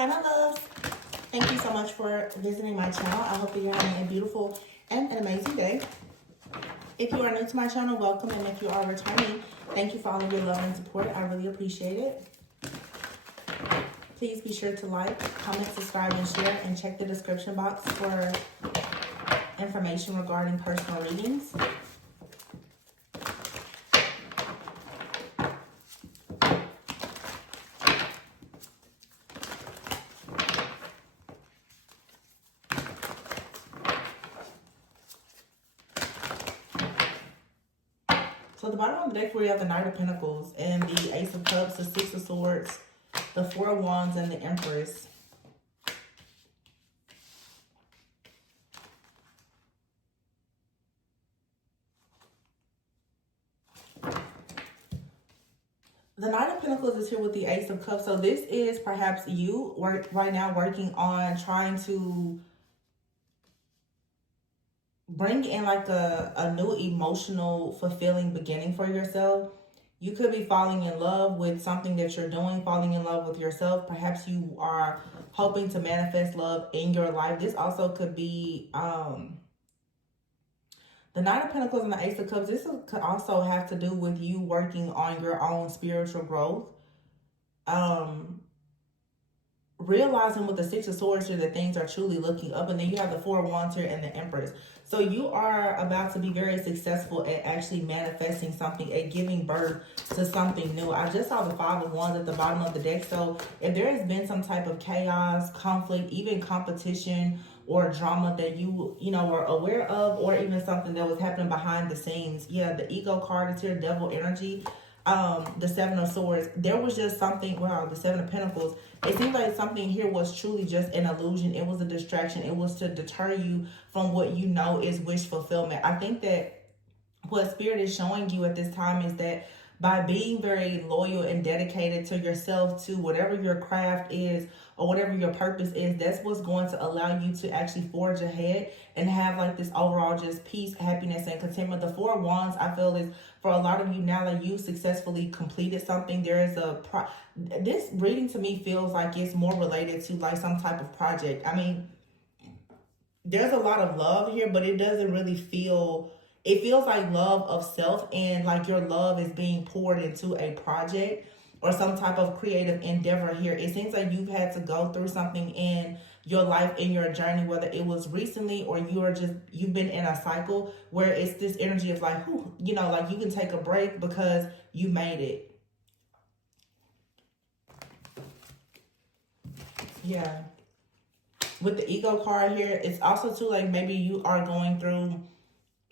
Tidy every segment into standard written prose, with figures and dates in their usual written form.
Hi, my loves. Thank you so much for visiting my channel. I hope that you're having a beautiful and an amazing day. If you are new to my channel, welcome. And if you are returning, thank you for all of your love and support. I really appreciate it. Please be sure to like, comment, subscribe, and share. And check the description box for information regarding personal readings. So at the bottom of the deck, we have the Knight of Pentacles and the Ace of Cups, the Six of Swords, the Four of Wands, and the Empress. The Knight of Pentacles is here with the Ace of Cups. So this is perhaps you right now working on trying to bring in like a new emotional fulfilling beginning for yourself. You could be falling in love with something that you're doing, falling in love with yourself. Perhaps you are hoping to manifest love in your life. This also could be the Knight of Pentacles and the Ace of Cups. This could also have to do with you working on your own spiritual growth. Realizing with the Six of Swords here that things are truly looking up. And then you have the Four of Wands here and the Empress. So you are about to be very successful at actually manifesting something, at giving birth to something new. I just saw the Five of Wands at the bottom of the deck. So if there has been some type of chaos, conflict, even competition or drama that you were aware of, or even something that was happening behind the scenes. Yeah, the Ego card is here, Devil energy. The Seven of Swords, there was just something, wow, the Seven of Pentacles. It seems like something here was truly just an illusion. It was a distraction. It was to deter you from what you know is wish fulfillment. I think that what Spirit is showing you at this time is that by being very loyal and dedicated to yourself, to whatever your craft is or whatever your purpose is, that's what's going to allow you to actually forge ahead and have like this overall just peace, happiness, and contentment. The Four of Wands, I feel, is for a lot of you now that you successfully completed something. There is this reading to me feels like it's more related to like some type of project. I mean, there's a lot of love here, but it doesn't really feel, it feels like love of self, and like your love is being poured into a project or some type of creative endeavor here. It seems like you've had to go through something in your life, in your journey, whether it was recently or you've been in a cycle where it's this energy of like, whew, like you can take a break because you made it. Yeah. With the Ego card here, it's also too like maybe you are going through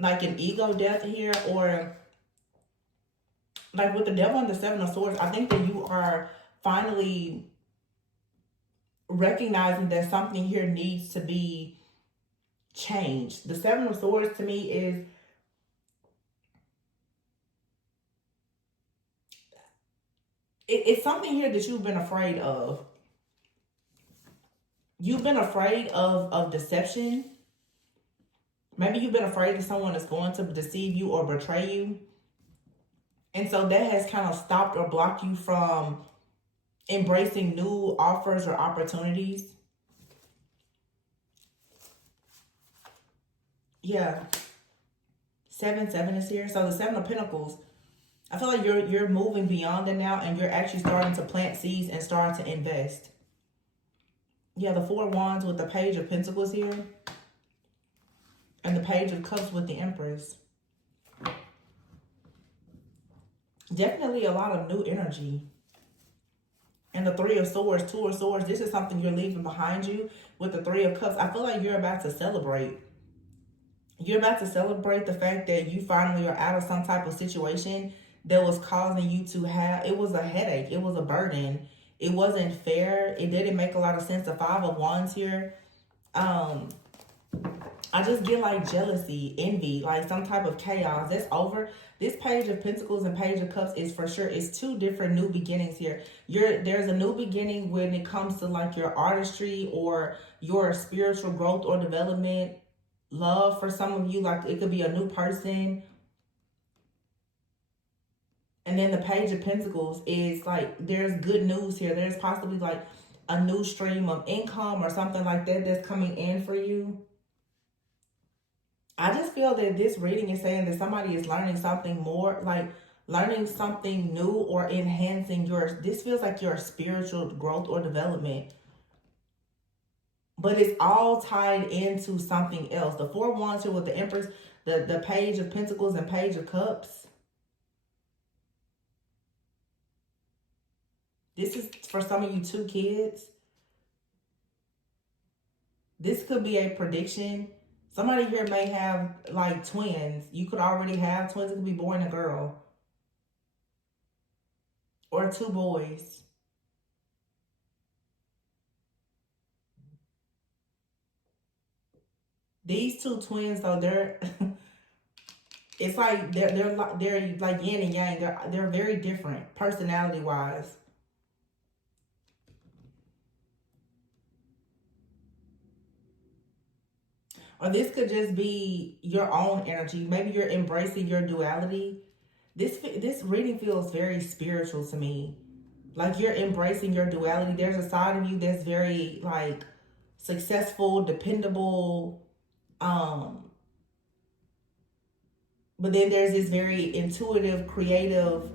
like an ego death here, or like with the Devil and the Seven of Swords, I think that you are finally recognizing that something here needs to be changed. The Seven of Swords to me is, it's something here that you've been afraid of. You've been afraid of deception. Maybe you've been afraid that someone is going to deceive you or betray you. And so that has kind of stopped or blocked you from embracing new offers or opportunities. Yeah. 7-7 is here. So the Seven of Pentacles, I feel like you're moving beyond it now, and you're actually starting to plant seeds and starting to invest. Yeah, the Four of Wands with the Page of Pentacles here. And the Page of Cups with the Empress. Definitely a lot of new energy. And the Three of Swords, Two of Swords, this is something you're leaving behind you with the Three of Cups. I feel like you're about to celebrate. You're about to celebrate the fact that you finally are out of some type of situation that was causing you to have, it was a headache, it was a burden, it wasn't fair, it didn't make a lot of sense. The Five of Wands here, I just get like jealousy, envy, like some type of chaos. That's over. This Page of Pentacles and Page of Cups is for sure, it's two different new beginnings here. There's a new beginning when it comes to like your artistry or your spiritual growth or development. Love for some of you, like it could be a new person. And then the Page of Pentacles is like, there's good news here. There's possibly like a new stream of income or something like that that's coming in for you. I just feel that this reading is saying that somebody is learning something more, like learning something new or enhancing this feels like your spiritual growth or development. But it's all tied into something else. The Four of Wands here with the Empress, the Page of Pentacles and Page of Cups. This is for some of you 2 kids. This could be a prediction. Somebody here may have like twins. You could already have twins. It could be boy and a girl. Or 2 boys. These 2 twins though, they're it's like they're like yin and yang. They're very different personality wise. Or this could just be your own energy. Maybe you're embracing your duality. This reading feels very spiritual to me. Like you're embracing your duality. There's a side of you that's very like successful, dependable. But then there's this very intuitive, creative,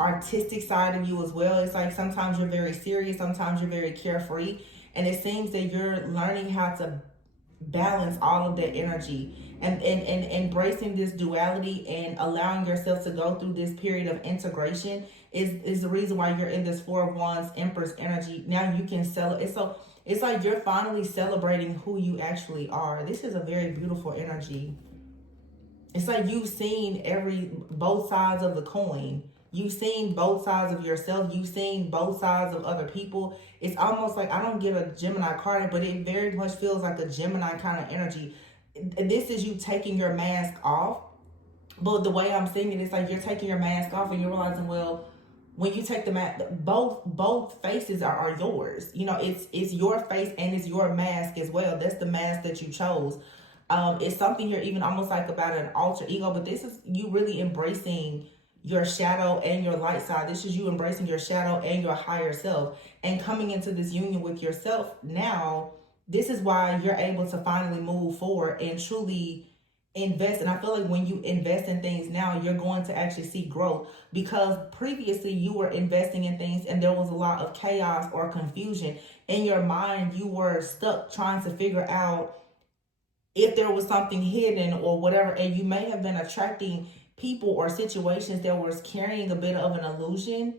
artistic side of you as well. It's like sometimes you're very serious, sometimes you're very carefree. And it seems that you're learning how to balance all of that energy and embracing this duality and allowing yourself to go through this period of integration is the reason why you're in this Four of Wands Empress energy. Now you can celebrate. So it's like you're finally celebrating who you actually are. This is a very beautiful energy. It's like you've seen both sides of the coin. You've seen both sides of yourself. You've seen both sides of other people. It's almost like, I don't get a Gemini card, but it very much feels like a Gemini kind of energy. This is you taking your mask off. But the way I'm seeing it, it's like you're taking your mask off and you're realizing, well, when you take the mask, both faces are yours. You know, it's your face and it's your mask as well. That's the mask that you chose. It's something you're even almost like about an alter ego, but this is you really embracing your shadow and your light side. This is you embracing your shadow and your higher self and coming into this union with yourself. Now, this is why you're able to finally move forward and truly invest. And I feel like when you invest in things now, you're going to actually see growth, because previously you were investing in things and there was a lot of chaos or confusion in your mind. You were stuck trying to figure out if there was something hidden or whatever, and you may have been attracting people or situations that was carrying a bit of an illusion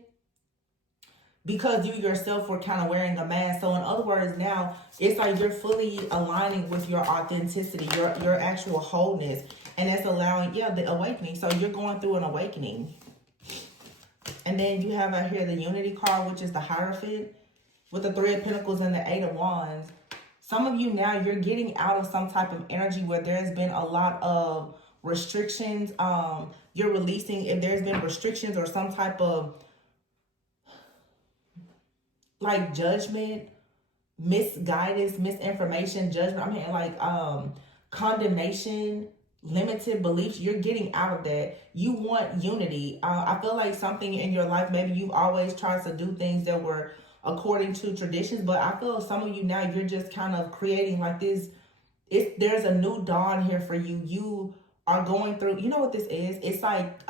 because you yourself were kind of wearing a mask. So in other words, now it's like you're fully aligning with your authenticity, your actual wholeness, and that's allowing, the awakening. So you're going through an awakening. And then you have out here the Unity card, which is the Hierophant with the Three of Pentacles and the Eight of Wands. Some of you now, you're getting out of some type of energy where there's been a lot of restrictions. You're releasing, if there's been restrictions or some type of like judgment, misguidance, misinformation, judgment. I mean, like condemnation, limited beliefs. You're getting out of that. You want unity. I feel like something in your life, maybe you've always tried to do things that were according to traditions, but I feel some of you now, you're just kind of creating like this. There's a new dawn here for you. You are going through, you know what this is? It's like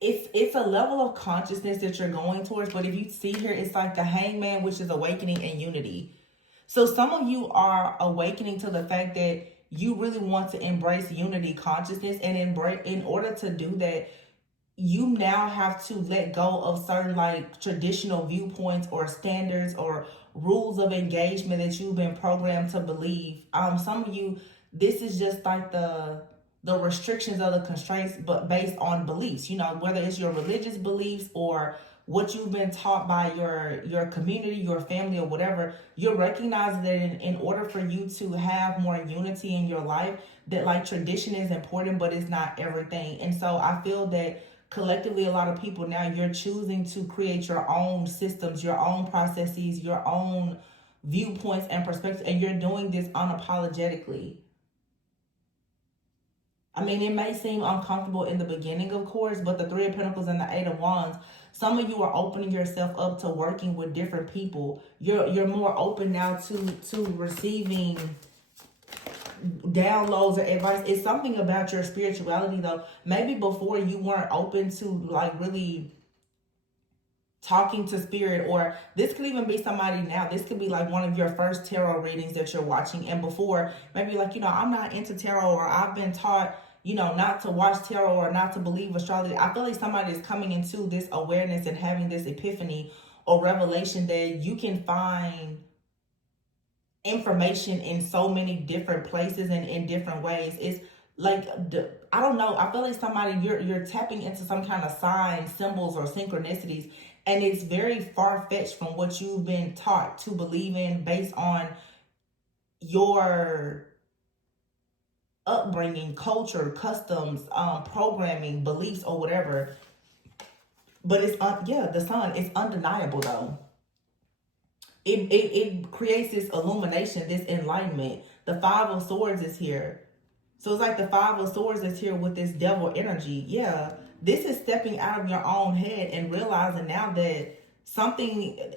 it's a level of consciousness that you're going towards. But if you see here, it's like the Hangman, which is awakening and unity. So some of you are awakening to the fact that you really want to embrace unity consciousness, and in order to do that, you now have to let go of certain like traditional viewpoints or standards or rules of engagement that you've been programmed to believe. Some of you, this is just like the restrictions of the constraints, but based on beliefs, you know, whether it's your religious beliefs or what you've been taught by your community, your family, or whatever. You're recognizing that in order for you to have more unity in your life, that like tradition is important, but it's not everything. And so I feel that collectively, a lot of people now, you're choosing to create your own systems, your own processes, your own viewpoints and perspectives, and you're doing this unapologetically. I mean, it may seem uncomfortable in the beginning, of course, but the Three of Pentacles and the Eight of Wands, some of you are opening yourself up to working with different people. You're more open now to receiving downloads or advice. It's something about your spirituality, though. Maybe before you weren't open to like really talking to spirit, or this could even be somebody now. This could be like one of your first tarot readings that you're watching, and before maybe like, you know, I'm not into tarot, or I've been taught, you know, not to watch tarot or not to believe astrology. I feel like somebody is coming into this awareness and having this epiphany or revelation that you can find information in so many different places and in different ways. It's like, I don't know, I feel like somebody, you're tapping into some kind of signs, symbols, or synchronicities, and it's very far-fetched from what you've been taught to believe in based on your upbringing, culture, customs, programming, beliefs, or whatever. But it's the sun, it's undeniable though. It creates this illumination, this enlightenment. The Five of Swords is here. So it's like the Five of Swords is here with this devil energy. Yeah, this is stepping out of your own head and realizing now that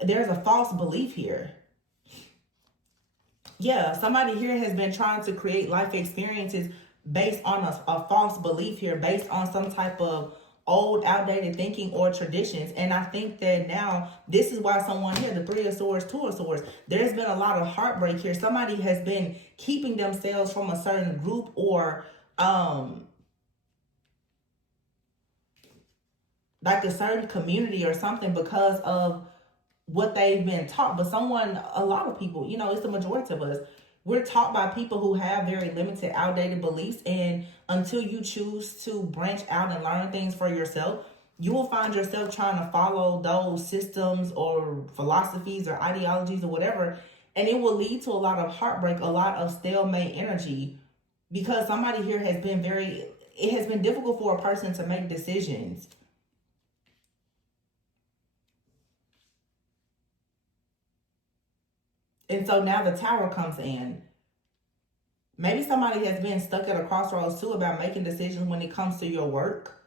there's a false belief here. Yeah, somebody here has been trying to create life experiences based on a false belief here, based on some type of old, outdated thinking or traditions. And I think that now this is why someone here, the Three of Swords, Two of Swords, there's been a lot of heartbreak here. Somebody has been keeping themselves from a certain group or like a certain community or something because of what they've been taught. But a lot of people, you know, it's the majority of us, we're taught by people who have very limited, outdated beliefs. And until you choose to branch out and learn things for yourself, you will find yourself trying to follow those systems or philosophies or ideologies or whatever. And it will lead to a lot of heartbreak, a lot of stalemate energy, because somebody here has been it has been difficult for a person to make decisions. And so now the Tower comes in. Maybe somebody has been stuck at a crossroads too about making decisions when it comes to your work.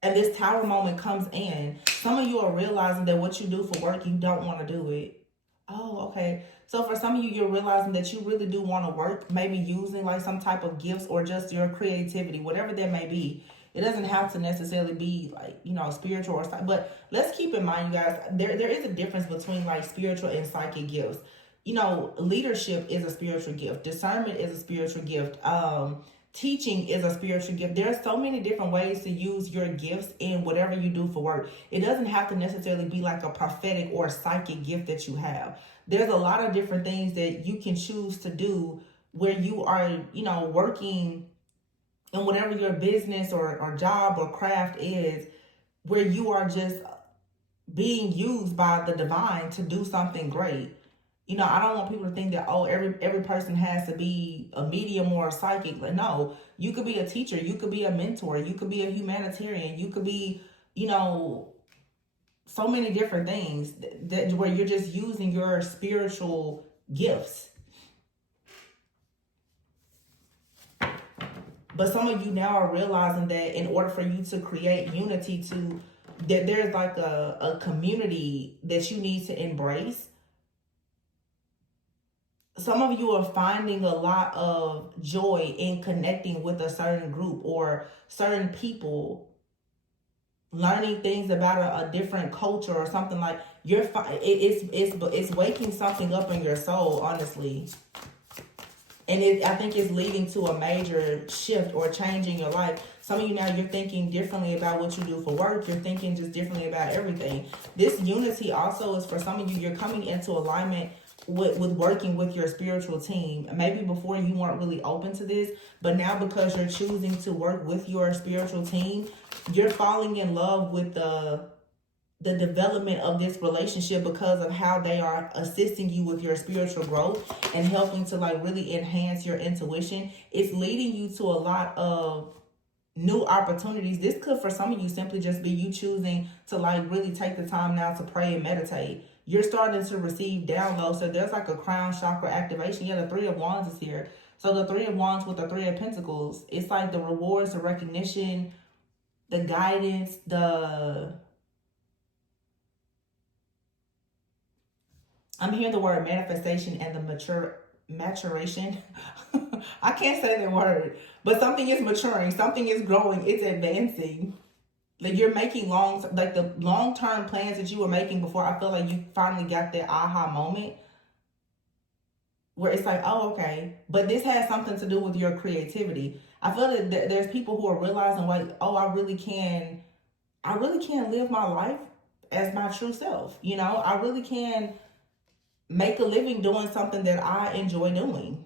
And this Tower moment comes in. Some of you are realizing that what you do for work, you don't want to do it. Oh, okay. So for some of you, you're realizing that you really do want to work, maybe using like some type of gifts or just your creativity, whatever that may be. It doesn't have to necessarily be like, you know, spiritual or something. But let's keep in mind, you guys, there is a difference between like spiritual and psychic gifts. You know, leadership is a spiritual gift. Discernment is a spiritual gift. Teaching is a spiritual gift. There are so many different ways to use your gifts in whatever you do for work. It doesn't have to necessarily be like a prophetic or a psychic gift that you have. There's a lot of different things that you can choose to do where you are, you know, working in whatever your business or job or craft is, where you are just being used by the divine to do something great. You know, I don't want people to think that, oh, every person has to be a medium or a psychic. Like, no, you could be a teacher, you could be a mentor, you could be a humanitarian, you could be, you know, so many different things that where you're just using your spiritual gifts. But some of you now are realizing that in order for you to create unity, that there's like a community that you need to embrace. Some of you are finding a lot of joy in connecting with a certain group or certain people, learning things about a different culture or something. Like it's waking something up in your soul, honestly. And I think it's leading to a major shift or change in your life. Some of you now, you're thinking differently about what you do for work. You're thinking just differently about everything. This unity also is for some of you, you're coming into alignment with working with your spiritual team. Maybe before you weren't really open to this, but now because you're choosing to work with your spiritual team, you're falling in love with the development of this relationship because of how they are assisting you with your spiritual growth and helping to like really enhance your intuition. It's leading you to a lot of new opportunities. This could, for some of you, simply just be you choosing to like really take the time now to pray and meditate. You're starting to receive downloads. So there's like a crown chakra activation. Yeah, the Three of Wands is here. So the Three of Wands with the Three of Pentacles, it's like the rewards, the recognition, the guidance, I'm hearing the word manifestation and the maturation. I can't say that word, but something is maturing, something is growing, it's advancing. Like you're making the long-term plans that you were making before. I feel like you finally got that aha moment where it's like, oh, okay. But this has something to do with your creativity. I feel that there's people who are realizing like, oh, I really can live my life as my true self. You know, I really can make a living doing something that I enjoy doing.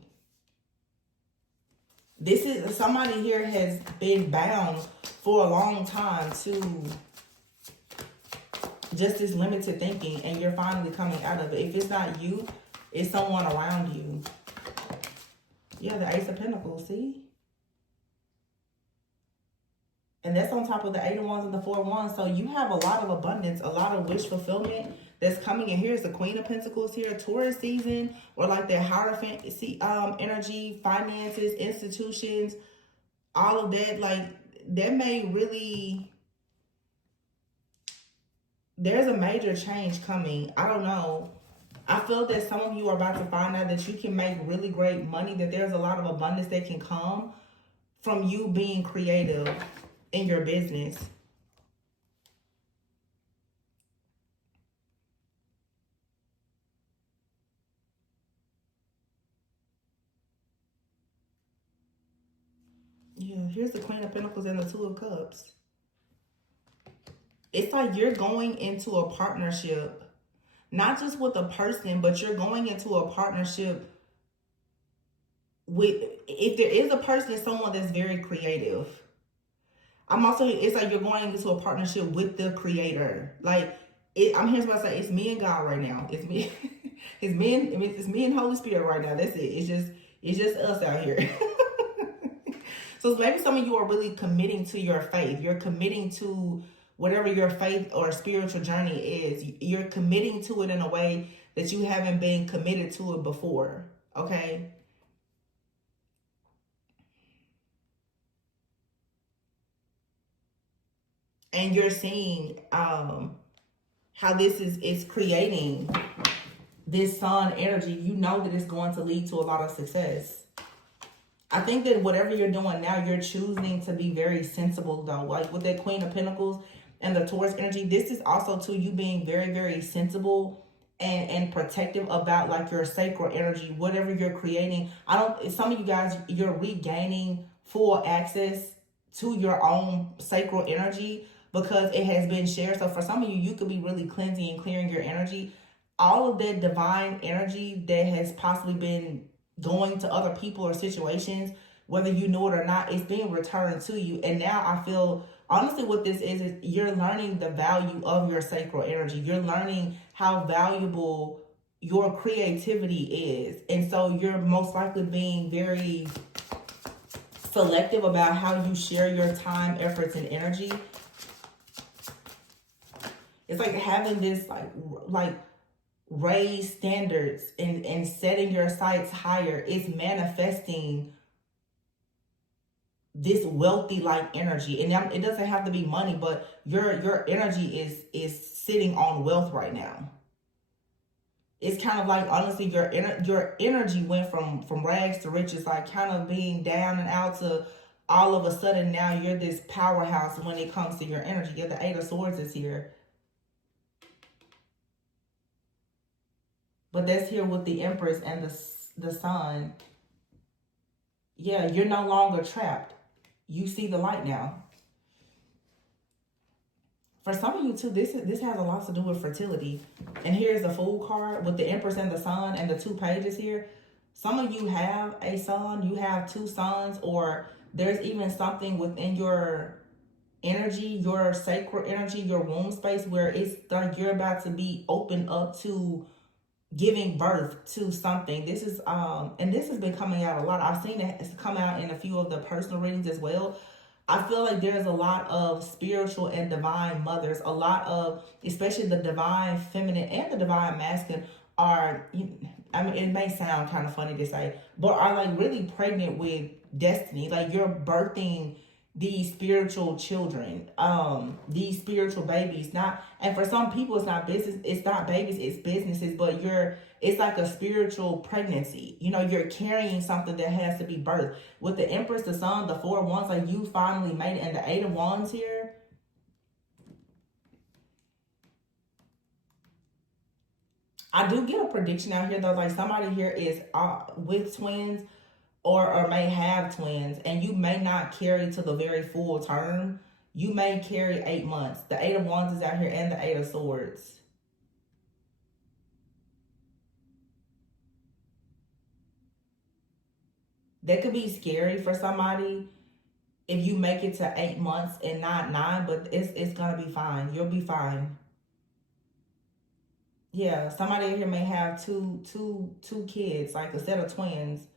This is somebody here has been bound for a long time to just this limited thinking, and you're finally coming out of it. If it's not you, it's someone around you. Yeah, the Ace of Pentacles, see? And that's on top of the Eight of Wands and the Four of Wands. So you have a lot of abundance, a lot of wish fulfillment that's coming. And here's the Queen of Pentacles here, Taurus season, or like that Hierophant energy, finances, institutions, all of that. Like that may really, there's a major change coming. I don't know. I feel that some of you are about to find out that you can make really great money, that there's a lot of abundance that can come from you being creative in your business. Yeah, here's the Queen of Pentacles and the Two of Cups. It's like you're going into a partnership, not just with a person, but you're going into a partnership with, if there is a person, it's someone that's very creative. It's like you're going into a partnership with the creator. Like, I'm hearing somebody say, it's me and God right now. It's me. It's me and Holy Spirit right now. That's it. It's just us out here. So maybe some of you are really committing to your faith. You're committing to whatever your faith or spiritual journey is. You're committing to it in a way that you haven't been committed to it before. Okay? And you're seeing how this is creating this sun energy. You know that it's going to lead to a lot of success. I think that whatever you're doing now, you're choosing to be very sensible though. Like with that Queen of Pentacles and the Taurus energy, this is also to you being very, very sensible and protective about like your sacral energy, whatever you're creating. Some of you guys, you're regaining full access to your own sacral energy because it has been shared. So for some of you, you could be really cleansing and clearing your energy. All of that divine energy that has possibly been going to other people or situations, whether you know it or not, it's being returned to you. And now I feel, honestly, what this is you're learning the value of your sacral energy. You're learning how valuable your creativity is. And so you're most likely being very selective about how you share your time, efforts, and energy. It's like having this like raise standards and setting your sights higher. It's manifesting this wealthy like energy, and it doesn't have to be money, but your energy is sitting on wealth right now. It's kind of like, honestly, your energy went from rags to riches, like kind of being down and out, to all of a sudden now you're this powerhouse when it comes to your energy. Yeah, the Eight of Swords is here. But that's here with the Empress and the Sun. Yeah, you're no longer trapped. You see the light now. For some of you too, this has a lot to do with fertility. And here's the Fool card with the Empress and the Sun and the two pages here. Some of you have a son, you have two sons, or there's even something within your energy, your sacral energy, your womb space, where it's like you're about to be opened up to giving birth to something. This is and this has been coming out a lot. I've seen it come out in a few of the personal readings as well. I feel like there's a lot of spiritual and divine mothers, a lot of, especially the divine feminine and the divine masculine, are, I mean, it may sound kind of funny to say, but are like really pregnant with destiny. Like you're birthing these spiritual children, these spiritual babies. Not, and for some people it's not business, it's not babies, it's businesses, but it's like a spiritual pregnancy. You know, you're carrying something that has to be birthed. With the Empress, the Sun, the Four of Wands, like you finally made it, and the Eight of Wands here. I do get a prediction out here though, like somebody here is with twins, or may have twins, and you may not carry to the very full term. You may carry 8 months. The Eight of Wands is out here, and the Eight of Swords. That could be scary for somebody if you make it to 8 months and not 9, but it's gonna be fine. You'll be fine. Yeah, somebody here may have two kids, like a set of twins.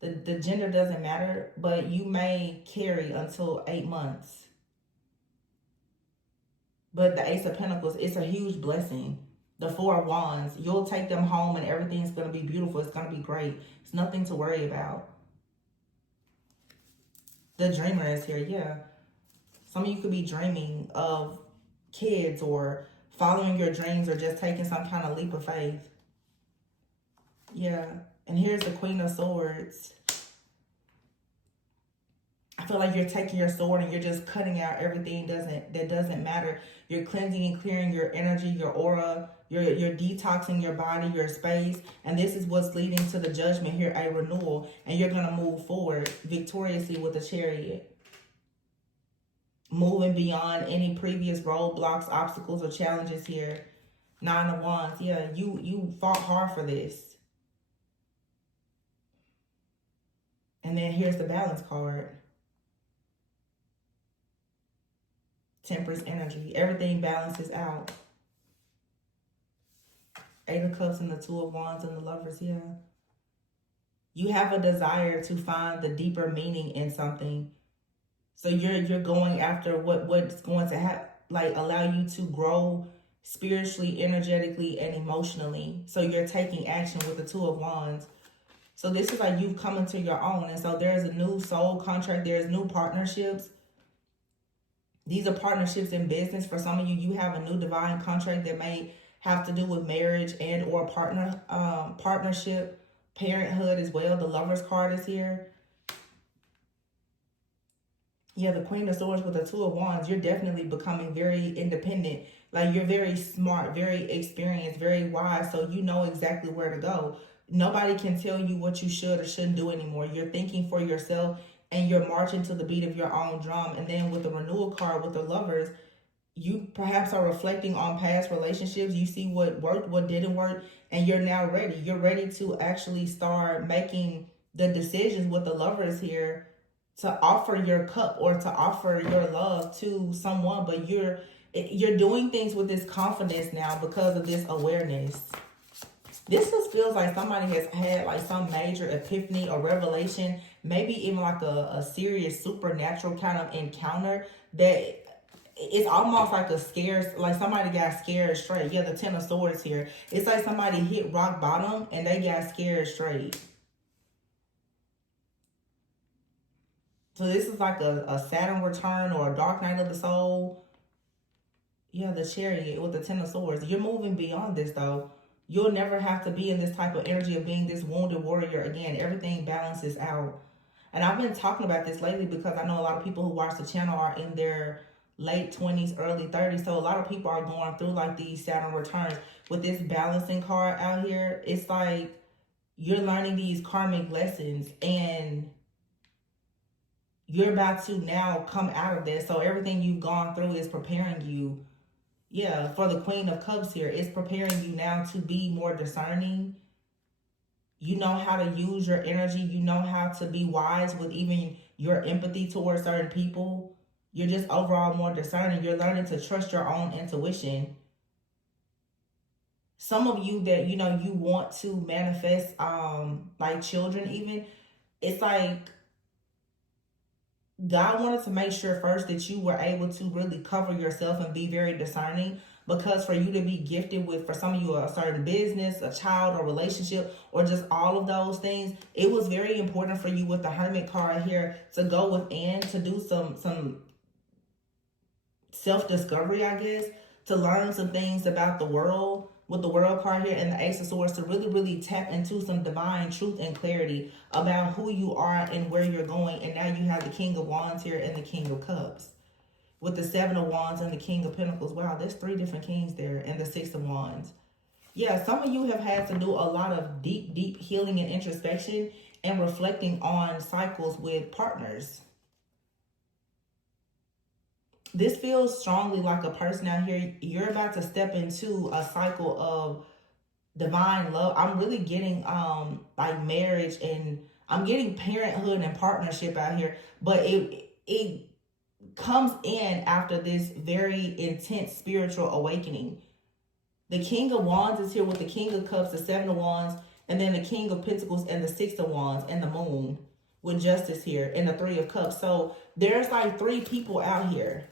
The gender doesn't matter, but you may carry until 8 months. But the Ace of Pentacles, it's a huge blessing. The Four of Wands, you'll take them home and everything's going to be beautiful. It's going to be great. It's nothing to worry about. The Dreamer is here, yeah. Some of you could be dreaming of kids or following your dreams or just taking some kind of leap of faith. Yeah. And here's the Queen of Swords. I feel like you're taking your sword and you're just cutting out everything that doesn't matter. You're cleansing and clearing your energy, your aura. You're detoxing your body, your space. And this is what's leading to the Judgment here, a renewal. And you're going to move forward victoriously with the Chariot. Moving beyond any previous roadblocks, obstacles, or challenges here. Nine of Wands. Yeah, you fought hard for this. And then here's the Balance card. Temperance energy. Everything balances out. Eight of Cups and the Two of Wands and the Lovers, yeah. You have a desire to find the deeper meaning in something. So you're going after what's going to have, like, allow you to grow spiritually, energetically, and emotionally. So you're taking action with the Two of Wands. So this is like you've come into your own. And so there's a new soul contract. There's new partnerships. These are partnerships in business. For some of you, you have a new divine contract that may have to do with marriage and or partnership, parenthood as well. The Lovers card is here. Yeah, the Queen of Swords with the Two of Wands. You're definitely becoming very independent. Like you're very smart, very experienced, very wise. So you know exactly where to go. Nobody can tell you what you should or shouldn't do anymore. You're thinking for yourself and you're marching to the beat of your own drum. And then with the Renewal card with the Lovers, you perhaps are reflecting on past relationships. You see what worked, what didn't work, and you're now ready. You're ready to actually start making the decisions with the Lovers here to offer your cup or to offer your love to someone. But you're doing things with this confidence now because of this awareness. This just feels like somebody has had like some major epiphany or revelation, maybe even like a serious supernatural kind of encounter that it's almost like a scare, like somebody got scared straight. Yeah, the Ten of Swords here. It's like somebody hit rock bottom and they got scared straight. So this is like a Saturn return or a dark night of the soul. Yeah, the Chariot with the Ten of Swords. You're moving beyond this though. You'll never have to be in this type of energy of being this wounded warrior again. Everything balances out. And I've been talking about this lately because I know a lot of people who watch the channel are in their late 20s, early 30s. So a lot of people are going through like these Saturn returns. With this balancing card out here, it's like you're learning these karmic lessons and you're about to now come out of this. So everything you've gone through is preparing you. Yeah, for the Queen of Cups here, it's preparing you now to be more discerning. You know how to use your energy. You know how to be wise with even your empathy towards certain people. You're just overall more discerning. You're learning to trust your own intuition. Some of you that, you know, you want to manifest like children even, it's like God wanted to make sure first that you were able to really cover yourself and be very discerning, because for you to be gifted with, for some of you, a certain business, a child, or relationship, or just all of those things, it was very important for you with the Hermit card here to go within, to do some self-discovery, I guess, to learn some things about the world with the World card here and the Ace of Swords, to really tap into some divine truth and clarity about who you are and where you're going. And now you have the King of Wands here and the King of Cups with the Seven of Wands and the King of Pentacles. Wow, there's 3 different kings there, and the Six of Wands. Yeah, some of you have had to do a lot of deep healing and introspection and reflecting on cycles with partners. This feels strongly like a person out here, you're about to step into a cycle of divine love. I'm really getting like marriage, and I'm getting parenthood and partnership out here, but it comes in after this very intense spiritual awakening. The King of Wands is here with the King of Cups, the Seven of Wands, and then the King of Pentacles and the Six of Wands, and the Moon with Justice here and the Three of Cups. So there's like 3 people out here.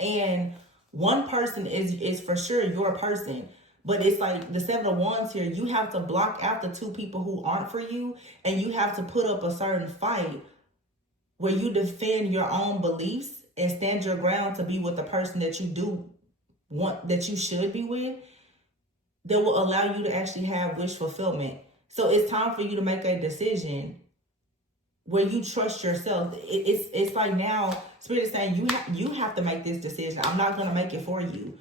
And one person is for sure your person. But it's like the Seven of Wands here, you have to block out the 2 people who aren't for you. And you have to put up a certain fight where you defend your own beliefs and stand your ground to be with the person that you do want, that you should be with, that will allow you to actually have wish fulfillment. So it's time for you to make a decision where you trust yourself. It's like now Spirit is saying you have to make this decision. I'm not going to make it for you.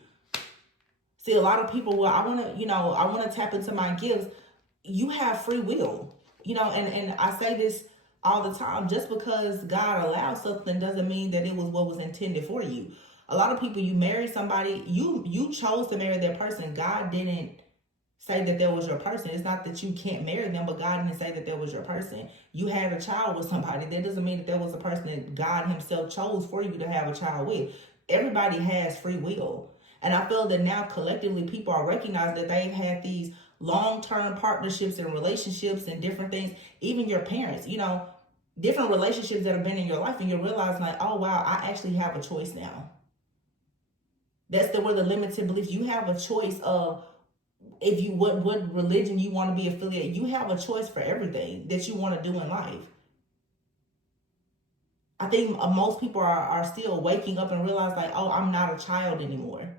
See, a lot of people, well, I want to tap into my gifts. You have free will, and I say this all the time. Just because God allows something doesn't mean that it was what was intended for you. A lot of people, you marry somebody, you chose to marry that person. God didn't say that was your person. It's not that you can't marry them, but God didn't say that was your person. You had a child with somebody. That doesn't mean that was a person that God himself chose for you to have a child with. Everybody has free will. And I feel that now collectively people are recognizing that they've had these long-term partnerships and relationships and different things. Even your parents, different relationships that have been in your life, and you're realizing like, oh wow, I actually have a choice now. That's where the limited beliefs, you have a choice of if you what religion you want to be affiliated. You have a choice for everything that you want to do in life. I think most people are still waking up and realize like, oh, I'm not a child anymore.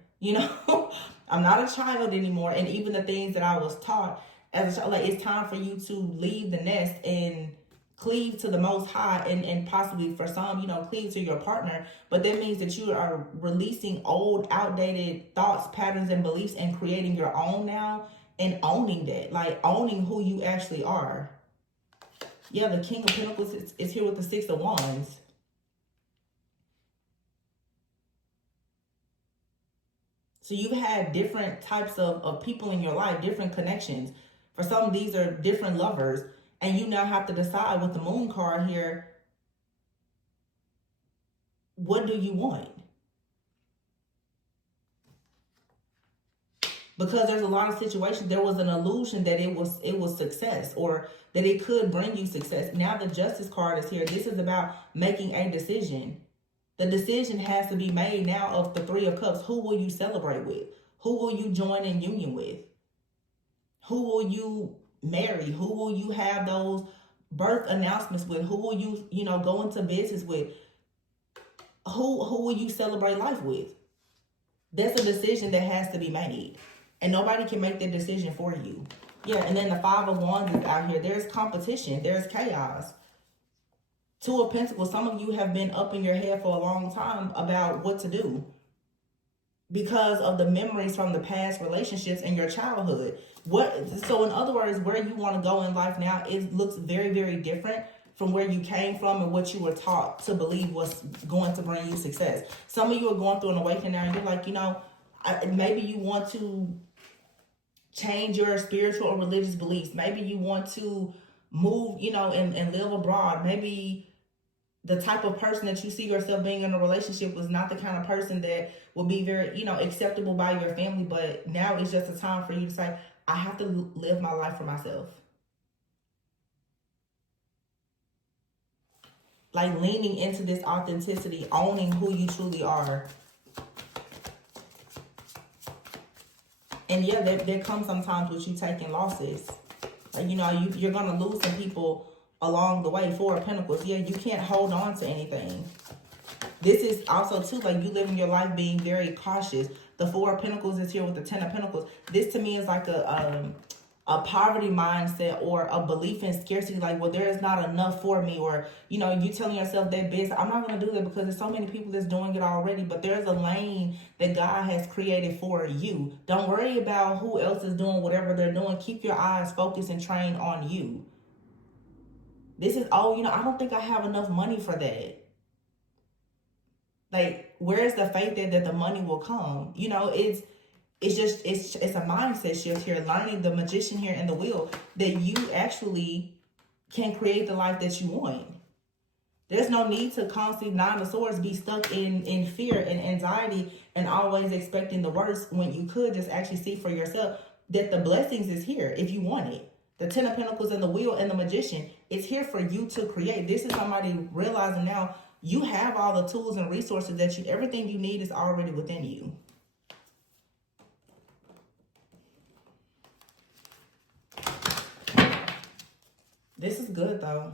I'm not a child anymore. And even the things that I was taught as a child, like it's time for you to leave the nest and cleave to the Most High, and possibly for some, cleave to your partner. But that means that you are releasing old, outdated thoughts, patterns, and beliefs, and creating your own now, and owning that, like owning who you actually are. Yeah, the King of Pentacles is here with the Six of Wands. So you've had different types of people in your life, different connections. For some, these are different lovers. And you now have to decide with the Moon card here, what do you want? Because there's a lot of situations, there was an illusion that it was success, or that it could bring you success. Now the Justice card is here. This is about making a decision. The decision has to be made now of the Three of Cups. Who will you celebrate with? Who will you join in union with? Who will you marry? Who will you have those birth announcements with? Who will you, go into business with? Who will you celebrate life with? That's a decision that has to be made. And nobody can make that decision for you. Yeah, and then the Five of Wands is out here. There's competition. There's chaos. Two of Pentacles. Some of you have been up in your head for a long time about what to do, because of the memories from the past relationships in your childhood. So in other words, where you want to go in life now, it looks very, very different from where you came from and what you were taught to believe was going to bring you success. Some of you are going through an awakening now, and you're like, maybe you want to change your spiritual or religious beliefs. Maybe you want to move, and live abroad. Maybe the type of person that you see yourself being in a relationship was not the kind of person that will be very, acceptable by your family. But now it's just a time for you to say, I have to live my life for myself. like leaning into this authenticity, owning who you truly are. And yeah, there comes sometimes with you taking losses. Like, you know, you're going to lose some people along the way. Four of Pentacles. Yeah, you can't hold on to anything. This is also, too, like you living your life being very cautious. The Four of Pentacles is here with the Ten of Pentacles. This, to me, is like a poverty mindset or a belief in scarcity. Like, well, there is not enough for me. Or, you know, you telling yourself that, bitch, I'm not going to do that because there's so many people that's doing it already. But there's a lane that God has created for you. Don't worry about who else is doing whatever they're doing. Keep your eyes focused and trained on you. This is, oh, you know, I don't think I have enough money for that. Like, where is the faith that the money will come? You know, it's a mindset shift here. Learning the Magician here and the Wheel, that you actually can create the life that you want. There's no need to constantly, Nine of Swords, be stuck in fear and anxiety and always expecting the worst, when you could just actually see for yourself that the blessings is here if you want it. The Ten of Pentacles and the Wheel and the Magician, it's here for you to create. This is somebody realizing now you have all the tools and resources that everything you need is already within you. This is good, though.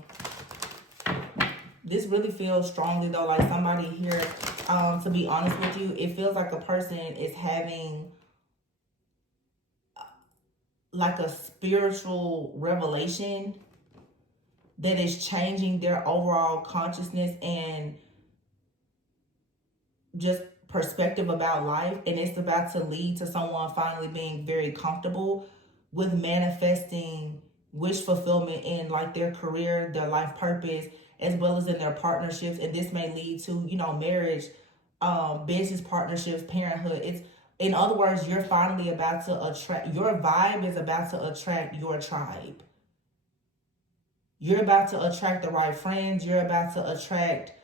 This really feels strongly, though, like somebody here, to be honest with you, it feels like a person is having like a spiritual revelation that is changing their overall consciousness and just perspective about life. And it's about to lead to someone finally being very comfortable with manifesting wish fulfillment in like their career, their life purpose, as well as in their partnerships. And this may lead to, you know, marriage, business partnerships, parenthood. It's, in other words, you're finally about to attract, your vibe is about to attract your tribe. You're about to attract the right friends. You're about to attract,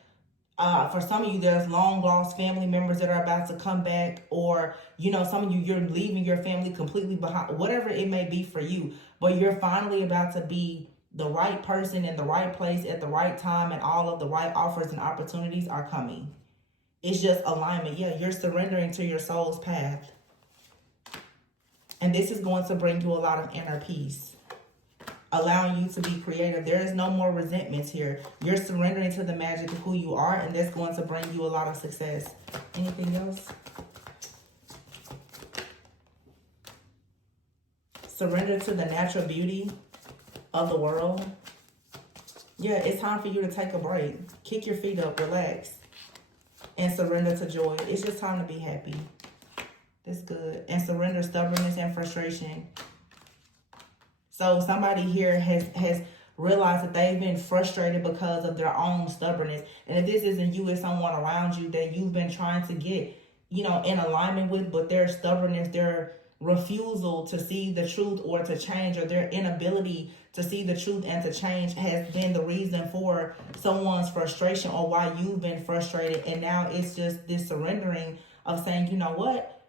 for some of you, there's long lost family members that are about to come back, or, you know, some of you, you're leaving your family completely behind, whatever it may be for you, but you're finally about to be the right person in the right place at the right time, and all of the right offers and opportunities are coming. It's just alignment. Yeah, you're surrendering to your soul's path. And this is going to bring you a lot of inner peace, allowing you to be creative. There is no more resentments here. You're surrendering to the magic of who you are, and that's going to bring you a lot of success. Anything else? Surrender to the natural beauty of the world. Yeah, it's time for you to take a break. Kick your feet up, relax, and surrender to joy. It's just time to be happy. That's good. And surrender stubbornness and frustration. So somebody here has realized that they've been frustrated because of their own stubbornness. And if this isn't you, it's someone around you that you've been trying to get, you know, in alignment with, but their stubbornness, their refusal to see the truth or to change, or their inability to see the truth and to change, has been the reason for someone's frustration, or why you've been frustrated. And now it's just this surrendering of saying, you know what?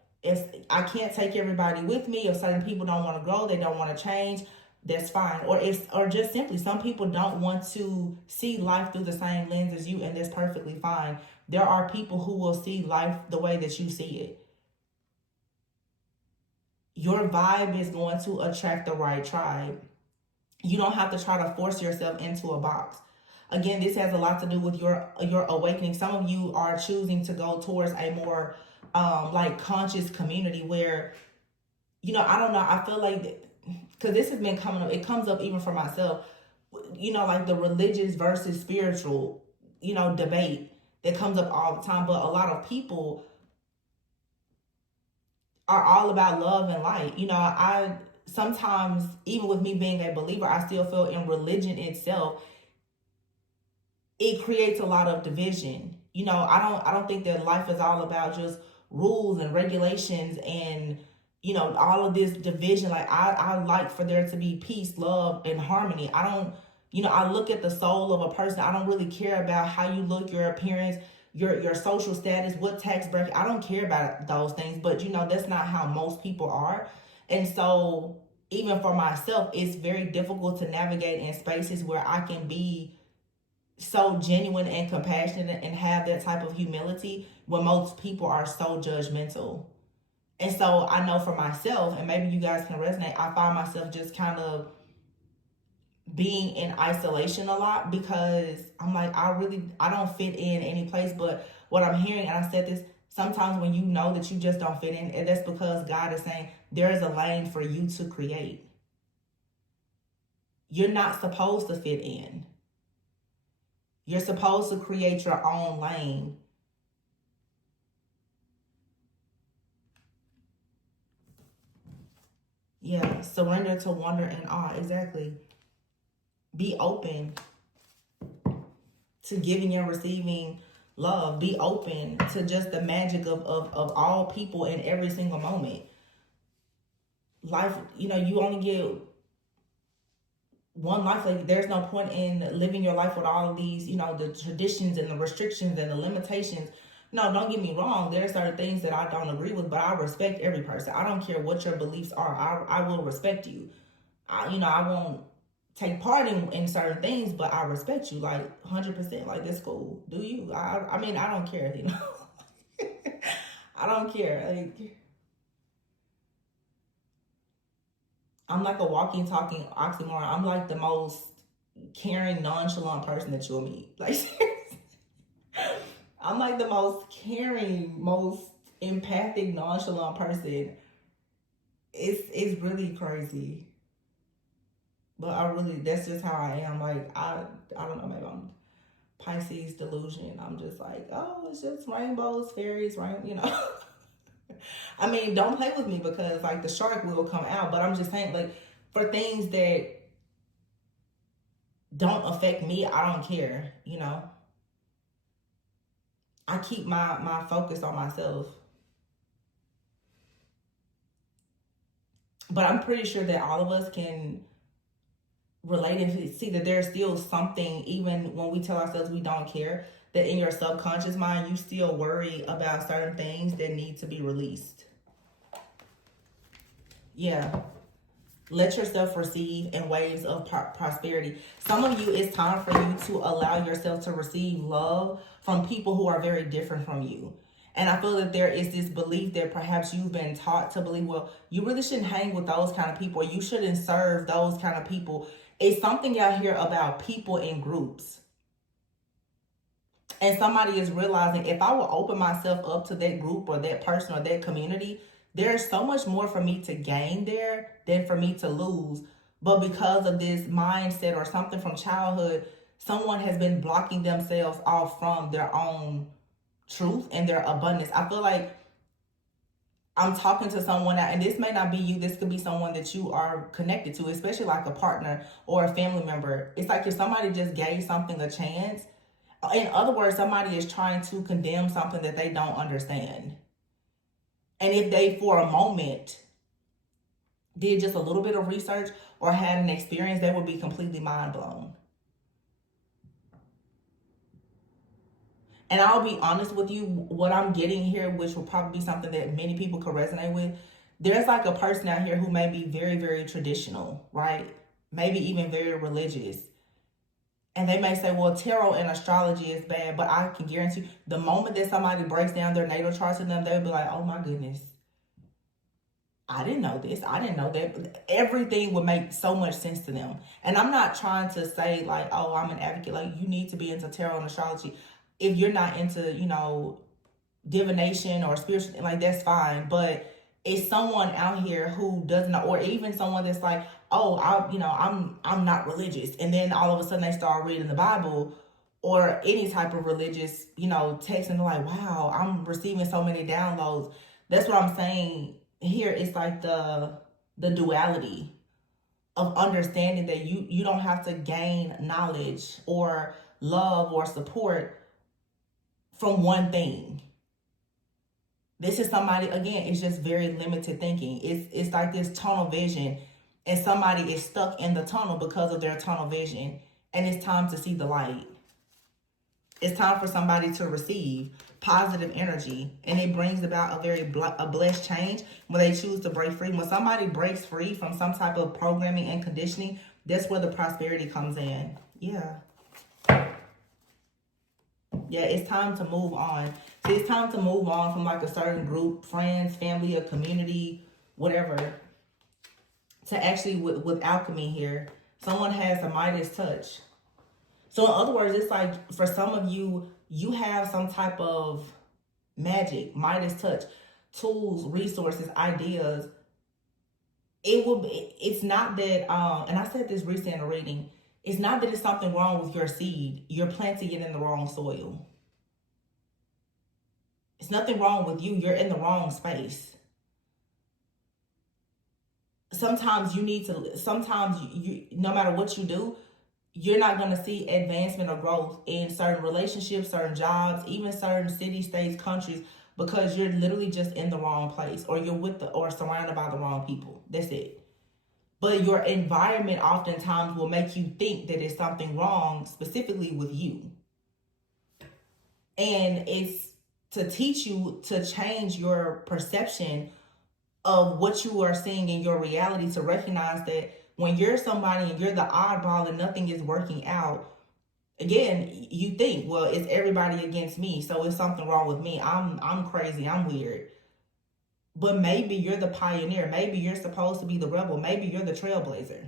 I can't take everybody with me. If certain people don't want to grow, they don't want to change, that's fine. Or just simply, some people don't want to see life through the same lens as you, and that's perfectly fine. There are people who will see life the way that you see it. Your vibe is going to attract the right tribe. You don't have to try to force yourself into a box. Again, this has a lot to do with your awakening. Some of you are choosing to go towards a more like conscious community where, you know, I don't know, I feel like, because this has been coming up, it comes up even for myself, you know, like the religious versus spiritual, you know, debate that comes up all the time. But a lot of people are all about love and light. You know, I sometimes, even with me being a believer, I still feel in religion itself, it creates a lot of division. You know, I don't think that life is all about just rules and regulations and, you know, all of this division. Like, I like for there to be peace, love, and harmony. I don't, you know, I look at the soul of a person. I don't really care about how you look, your appearance, your social status, what tax bracket. I don't care about those things. But, you know, that's not how most people are. And so even for myself, it's very difficult to navigate in spaces where I can be so genuine and compassionate and have that type of humility when most people are so judgmental. And so I know for myself, and maybe you guys can resonate, I find myself just kind of being in isolation a lot because I'm like, I don't fit in any place. But what I'm hearing, and I said this, sometimes when you know that you just don't fit in, and that's because God is saying there is a lane for you to create. You're not supposed to fit in. You're supposed to create your own lane. Yeah, surrender to wonder and awe. Exactly. Be open to giving and receiving love. Be open to just the magic of all people in every single moment. Life, you only get one life. Like, there's no point in living your life with all of these, the traditions and the restrictions and the limitations. No, don't get me wrong. There are certain things that I don't agree with, but I respect every person. I don't care what your beliefs are. I will respect you. I won't take part in certain things, but I respect you, like, 100%. Like, that's cool. Do you? I mean, I don't care, I don't care. Like, I'm like a walking, talking oxymoron. I'm like the most caring, nonchalant person that you'll meet. Like, I'm like the most caring, most empathic, nonchalant person. It's really crazy. But that's just how I am. Like, I don't know, maybe I'm Pisces delusion. I'm just like, oh, it's just rainbows, fairies, I mean, don't play with me because, like, the shark will come out. But I'm just saying, like, for things that don't affect me, I don't care, I keep my focus on myself. But I'm pretty sure that all of us can relate and see that there's still something, even when we tell ourselves we don't care, that in your subconscious mind, you still worry about certain things that need to be released. Yeah. Let yourself receive in waves of prosperity. Some of you, it's time for you to allow yourself to receive love from people who are very different from you. And I feel that there is this belief that perhaps you've been taught to believe, well, you really shouldn't hang with those kind of people, or you shouldn't serve those kind of people. It's something out here about people in groups. And somebody is realizing, if I will open myself up to that group or that person or that community, there's so much more for me to gain there than for me to lose. But because of this mindset or something from childhood, someone has been blocking themselves off from their own truth and their abundance. I feel like I'm talking to someone, and this may not be you, this could be someone that you are connected to, especially like a partner or a family member. It's like if somebody just gave something a chance. In other words, somebody is trying to condemn something that they don't understand. And if they, for a moment, did just a little bit of research or had an experience, they would be completely mind blown. And I'll be honest with you, what I'm getting here, which will probably be something that many people could resonate with, there's like a person out here who may be very, very traditional, right? Maybe even very religious. And they may say, well, tarot and astrology is bad, but I can guarantee you, the moment that somebody breaks down their natal chart to them, they'll be like, oh my goodness, I didn't know this. I didn't know that. Everything would make so much sense to them. And I'm not trying to say like, oh, I'm an advocate. Like, you need to be into tarot and astrology. If you're not into, divination or spiritual, like, that's fine. But it's someone out here who doesn't know, or even someone that's like, oh, I'm not religious. And then all of a sudden they start reading the Bible or any type of religious, text, and they're like, wow, I'm receiving so many downloads. That's what I'm saying here. It's like the duality of understanding that you don't have to gain knowledge or love or support from one thing. This is somebody, again, it's just very limited thinking. It's like this tunnel vision, and somebody is stuck in the tunnel because of their tunnel vision, and it's time to see the light. It's time for somebody to receive positive energy, and it brings about a blessed change when they choose to break free. When somebody breaks free from some type of programming and conditioning, that's where the prosperity comes in. Yeah. Yeah, it's time to move on. See, it's time to move on from like a certain group, friends, family, a community, whatever, to actually with alchemy here. Someone has a Midas touch. So in other words, it's like for some of you, you have some type of magic, Midas touch, tools, resources, ideas. It's not that, and I said this recently in a reading, it's not that it's something wrong with your seed. You're planting it in the wrong soil. It's nothing wrong with you. You're in the wrong space. Sometimes you no matter what you do, you're not going to see advancement or growth in certain relationships, certain jobs, even certain cities, states, countries, because you're literally just in the wrong place, or you're or surrounded by the wrong people. That's it. But your environment oftentimes will make you think that it's something wrong specifically with you. And it's to teach you to change your perception of what you are seeing in your reality, to recognize that when you're somebody and you're the oddball and nothing is working out, again, you think, well, it's everybody against me, so it's something wrong with me. I'm crazy, I'm weird. But maybe you're the pioneer. Maybe you're supposed to be the rebel. Maybe you're the trailblazer.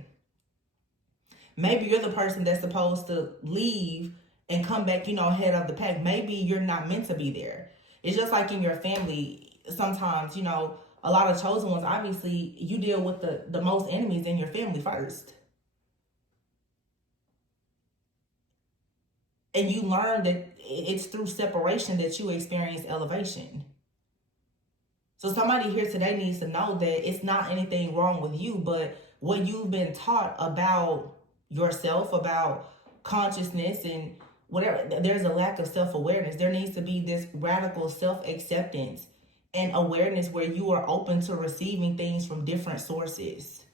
Maybe you're the person that's supposed to leave and come back, head of the pack. Maybe you're not meant to be there. It's just like in your family. Sometimes, a lot of chosen ones, obviously, you deal with the most enemies in your family first. And you learn that it's through separation that you experience elevation. So somebody here today needs to know that it's not anything wrong with you, but what you've been taught about yourself, about consciousness and whatever, there's a lack of self-awareness. There needs to be this radical self-acceptance and awareness where you are open to receiving things from different sources.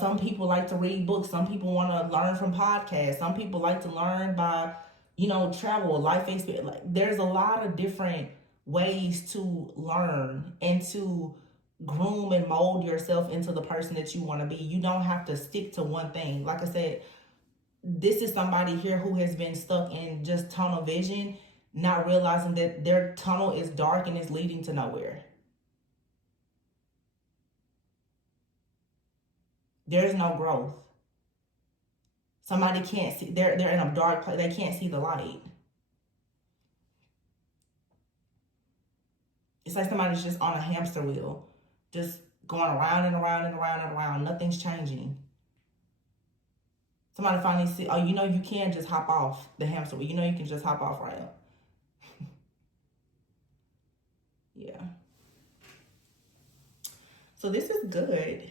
Some people like to read books. Some people want to learn from podcasts. Some people like to learn by travel, life experience. Like, there's a lot of different ways to learn and to groom and mold yourself into the person that you want to be. You don't have to stick to one thing. Like I said, this is somebody here who has been stuck in just tunnel vision, not realizing that their tunnel is dark and is leading to nowhere. There's no growth. Somebody can't see, they're in a dark place, they can't see the light. It's like somebody's just on a hamster wheel, just going around and around and around and around. Nothing's changing. Somebody finally see, you can just hop off the hamster wheel. You can just hop off right up. Yeah. So this is good.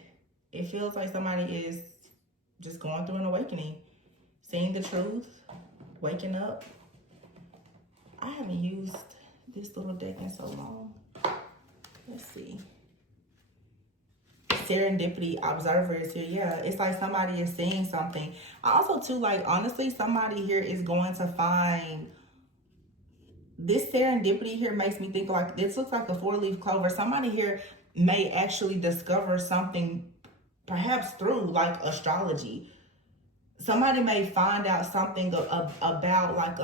It feels like somebody is just going through an awakening, seeing the truth, waking up. I haven't used this little deck in so long. Let's see. Serendipity observer is here. Yeah, it's like somebody is seeing something. I also too, like, honestly, somebody here is going to find this serendipity here. Makes me think like this looks like a 4-leaf clover. Somebody here may actually discover something, perhaps through like astrology. Somebody may find out something about like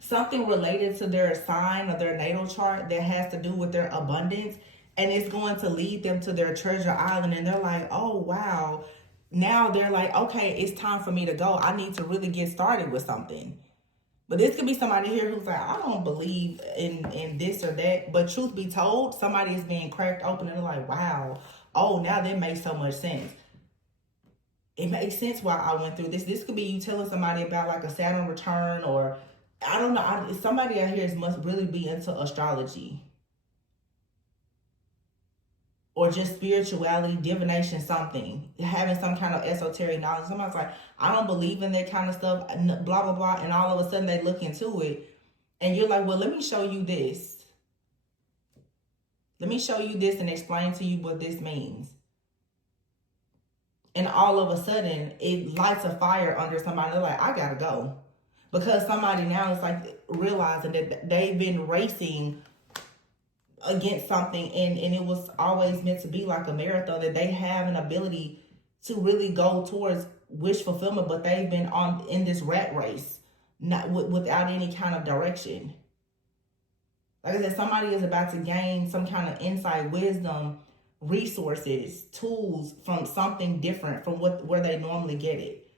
something related to their sign or their natal chart that has to do with their abundance, and it's going to lead them to their treasure island. And they're like, oh wow, now they're like, okay, it's time for me to go. I need to really get started with something. But this could be somebody here who's like, I don't believe in this or that. But truth be told, somebody is being cracked open and they're like, wow, oh, now that makes so much sense. It makes sense why I went through this. This could be you telling somebody about like a Saturn return, or I don't know. Somebody out here must really be into astrology. Or just spirituality, divination, something. Having some kind of esoteric knowledge. Somebody's like, I don't believe in that kind of stuff, blah, blah, blah. And all of a sudden they look into it. And you're like, well, let me show you this. Let me show you this and explain to you what this means. And all of a sudden, it lights a fire under somebody. They're like, I gotta go. Because somebody now is like realizing that they've been racing against something, and it was always meant to be like a marathon, that they have an ability to really go towards wish fulfillment, but they've been in this rat race, not without any kind of direction. Like I said, somebody is about to gain some kind of insight, wisdom, resources, tools from something different from where they normally get it.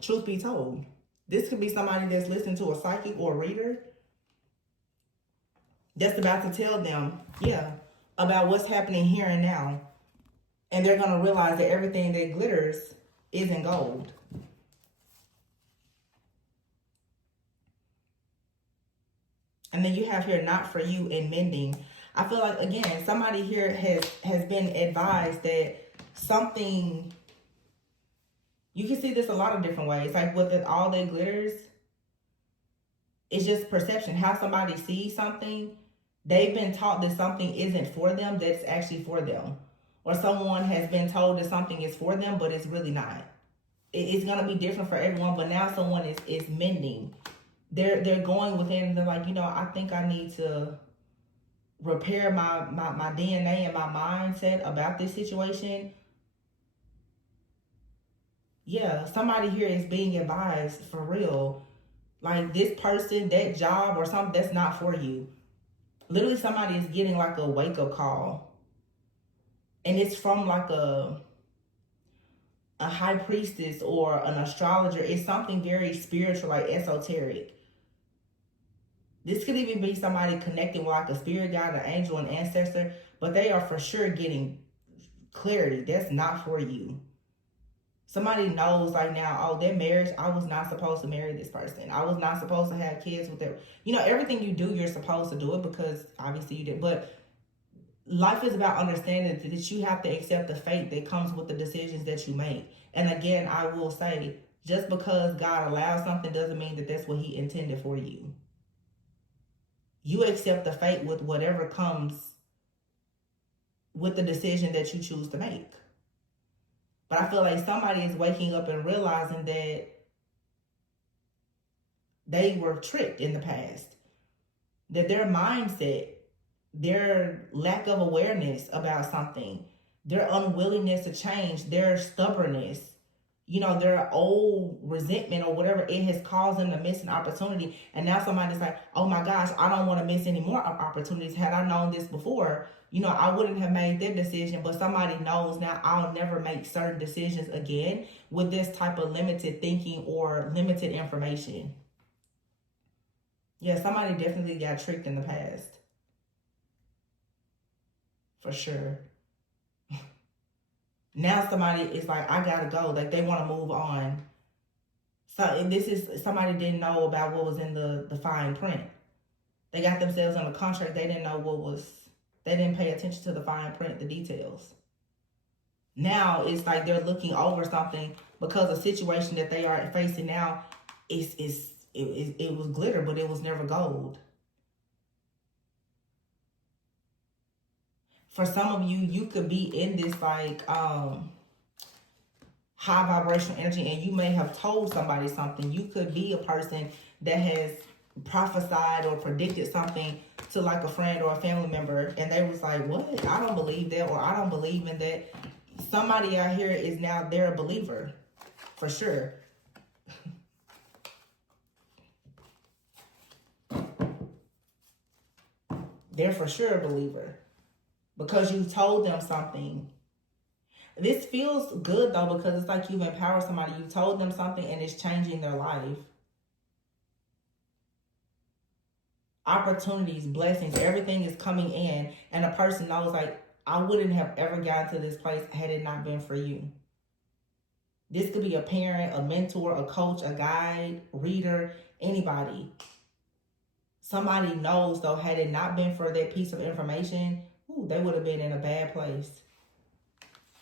Truth be told, this could be somebody that's listening to a psychic or a reader that's about to tell them, yeah, about what's happening here and now. And they're going to realize that everything that glitters isn't gold. And then you have here, not for you, and mending. I feel like, again, somebody here has been advised that something, you can see this a lot of different ways. Like with all that glitters, it's just perception. How somebody sees something, they've been taught that something isn't for them, that's actually for them. Or someone has been told that something is for them, but it's really not. It's going to be different for everyone, but now someone is mending. They're going within, and they're like, I think I need to repair my DNA and my mindset about this situation. Yeah, somebody here is being advised for real. Like this person, that job or something, that's not for you. Literally somebody is getting like a wake-up call. And it's from like a high priestess or an astrologer. It's something very spiritual, like esoteric. This could even be somebody connecting with like a spirit guide, an angel, an ancestor, but they are for sure getting clarity. That's not for you. Somebody knows like now, oh, their marriage, I was not supposed to marry this person. I was not supposed to have kids with them. Everything you do, you're supposed to do it because obviously you did. But life is about understanding that you have to accept the fate that comes with the decisions that you make. And again, I will say, just because God allows something doesn't mean that that's what he intended for you. You accept the fate with whatever comes with the decision that you choose to make. But I feel like somebody is waking up and realizing that they were tricked in the past. That their mindset, their lack of awareness about something, their unwillingness to change, their stubbornness, their old resentment or whatever, it has caused them to miss an opportunity. And now somebody's like, oh my gosh, I don't want to miss any more opportunities. Had I known this before, I wouldn't have made that decision. But somebody knows now I'll never make certain decisions again with this type of limited thinking or limited information. Yeah, somebody definitely got tricked in the past. For sure. Now somebody is like, I gotta go. Like they want to move on. So this is, somebody didn't know about what was in the fine print. They got themselves on a contract. They didn't know they didn't pay attention to the fine print, the details. Now it's like they're looking over something because the situation that they are facing now it was glitter, but it was never gold. For some of you, you could be in this like high vibrational energy, and you may have told somebody something. You could be a person that has prophesied or predicted something to like a friend or a family member, and they was like, what? I don't believe that, or I don't believe in that. Somebody out here is now, they're a believer. For sure. They're for sure a believer. Because you told them something. This feels good though, because it's like you've empowered somebody. You told them something and it's changing their life. Opportunities, blessings, everything is coming in. And a person knows like, I wouldn't have ever gotten to this place had it not been for you. This could be a parent, a mentor, a coach, a guide, reader, anybody. Somebody knows though, had it not been for that piece of information, they would have been in a bad place.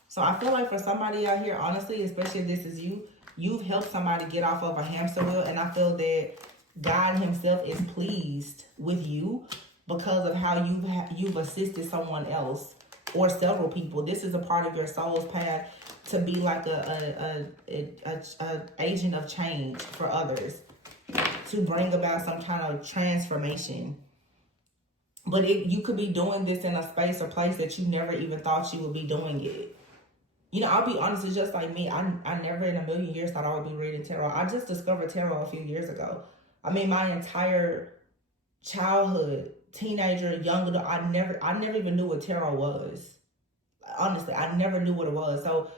So I feel like for somebody out here, honestly, especially if this is you, you've helped somebody get off of a hamster wheel. And I feel that God himself is pleased with you because of how you've assisted someone else or several people. This is a part of your soul's path to be like a agent of change for others, to bring about some kind of transformation. But you could be doing this in a space or place that you never even thought you would be doing it. I'll be honest, it's just like me. I never in a million years thought I would be reading tarot. I just discovered tarot a few years ago. I mean, my entire childhood, teenager, young adult, I never even knew what tarot was. Honestly, I never knew what it was. So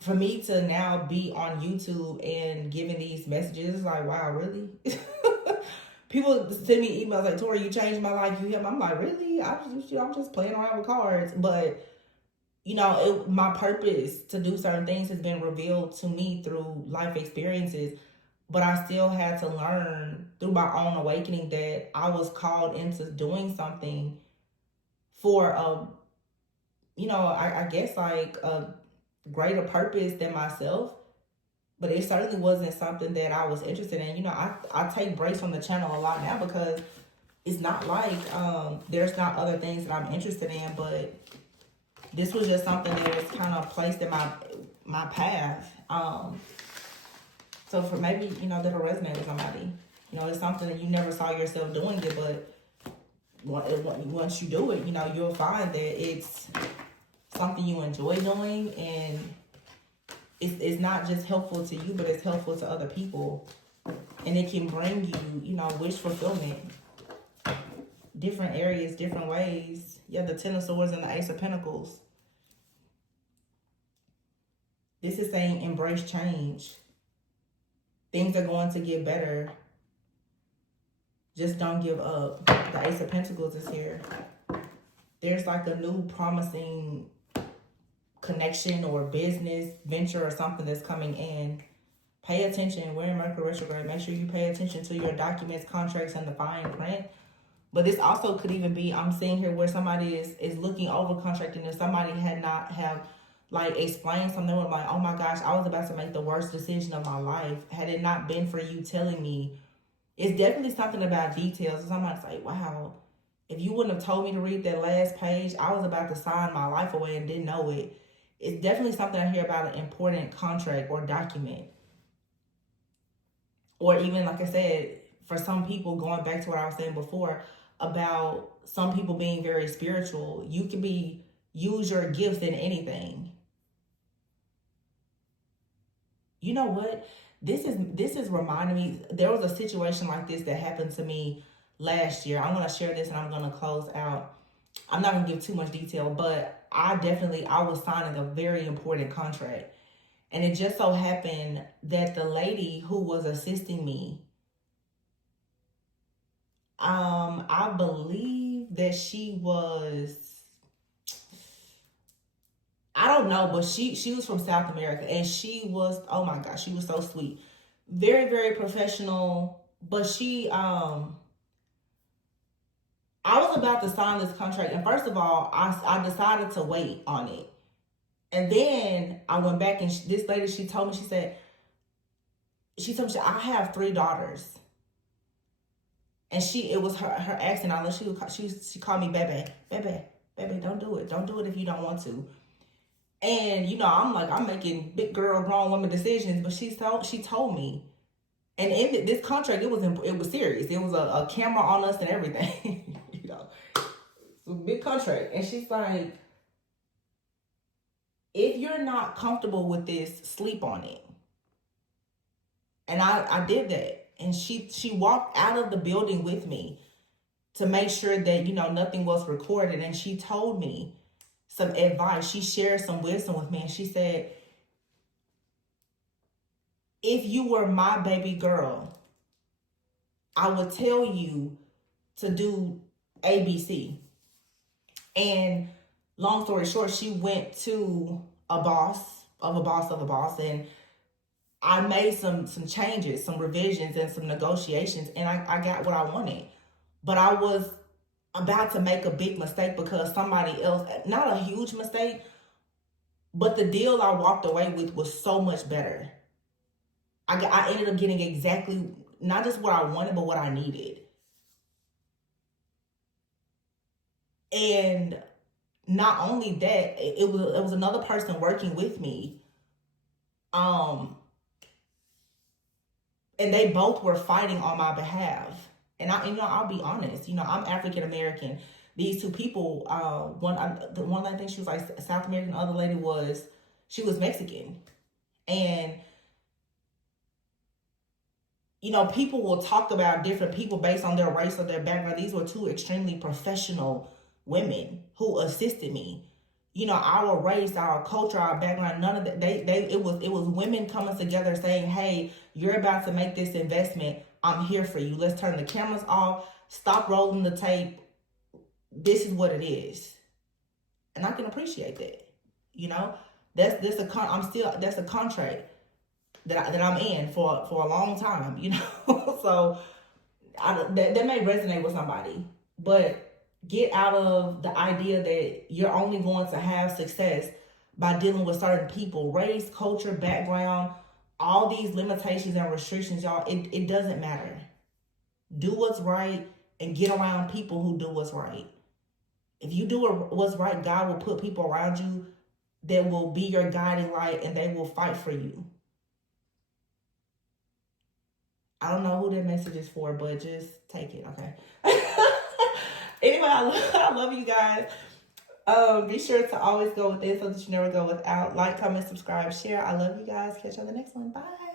for me to now be on YouTube and giving these messages, it's like, wow, really? People send me emails like, Tori, you changed my life. You helped. I'm like, really? I'm just playing around with cards. But my purpose to do certain things has been revealed to me through life experiences. But I still had to learn through my own awakening that I was called into doing something for I guess like a greater purpose than myself. But it certainly wasn't something that I was interested in. I take breaks from the channel a lot now because it's not like there's not other things that I'm interested in, but this was just something that is kind of placed in my path. So for maybe, that'll resonate with somebody. It's something that you never saw yourself doing it, but once you do it, you'll find that it's something you enjoy doing, and it's not just helpful to you, but it's helpful to other people. And it can bring you, wish fulfillment. Different areas, different ways. Yeah, the Ten of Swords and the Ace of Pentacles. This is saying embrace change. Things are going to get better. Just don't give up. The Ace of Pentacles is here. There's like a new promising connection or business venture or something that's coming in. Pay attention. We're in Mercury retrograde. Make sure you pay attention to your documents, contracts, and the fine print. But this also could even be, I'm seeing here where somebody is looking over contracting, and somebody had not have like explained something with like, oh my gosh, I was about to make the worst decision of my life. Had it not been for you telling me, it's definitely something about details. Somebody's like, wow, if you wouldn't have told me to read that last page, I was about to sign my life away and didn't know it. It's definitely something I hear about, an important contract or document. Or even, like I said, for some people, going back to what I was saying before, about some people being very spiritual, you can use your gifts in anything. You know what? This is reminding me, there was a situation like this that happened to me last year. I'm going to share this and I'm going to close out. I'm not going to give too much detail, but I was signing a very important contract. And it just so happened that the lady who was assisting me, I believe that she was, I don't know, but she was from South America, and she was, oh my gosh, she was so sweet. Very, very professional. But I was about to sign this contract, and first of all, I decided to wait on it. And then I went back, and this lady, she told me, she told me, I have 3 daughters. And it was her accent. I know she called me baby, don't do it. Don't do it if you don't want to. And, I'm like, I'm making big girl, grown woman decisions, but she told me. And in this contract, it was serious. It was a camera on us and everything. It's a big contract. And she's like, if you're not comfortable with this, sleep on it. And I did that. And she walked out of the building with me to make sure that, nothing was recorded. And she told me some advice. She shared some wisdom with me. And she said, if you were my baby girl, I would tell you to do ABC. And long story short, she went to a boss of a boss of a boss, and I made some changes, some revisions, and some negotiations, and I got what I wanted. But I was about to make a big mistake because somebody else, not a huge mistake, but the deal I walked away with was so much better. I ended up getting exactly, not just what I wanted, but what I needed. And not only that, it was another person working with me. And they both were fighting on my behalf. And I'll be honest, I'm African American. these two people, the one I think she was like South American, the other lady she was Mexican. And you know, people will talk about different people based on their race or their background. These were two extremely professional women who assisted me. You know, our race, our culture, our background, none of that. It was women coming together saying, "Hey, you're about to make this investment. I'm here for you. Let's turn the cameras off. Stop rolling the tape. This is what it is." And I can appreciate that. You know, that's a contract that I'm in for a long time, you know. So that may resonate with somebody, but get out of the idea that you're only going to have success by dealing with certain people, race, culture, background, all these limitations and restrictions, y'all. It doesn't matter. Do what's right and get around people who do what's right. If you do what's right, God will put people around you that will be your guiding light, and they will fight for you. I don't know who that message is for, but just take it, okay? Anyway, I love you guys. Be sure to always go within so that you never go without. Like, comment, subscribe, share. I love you guys. Catch you on the next one. Bye.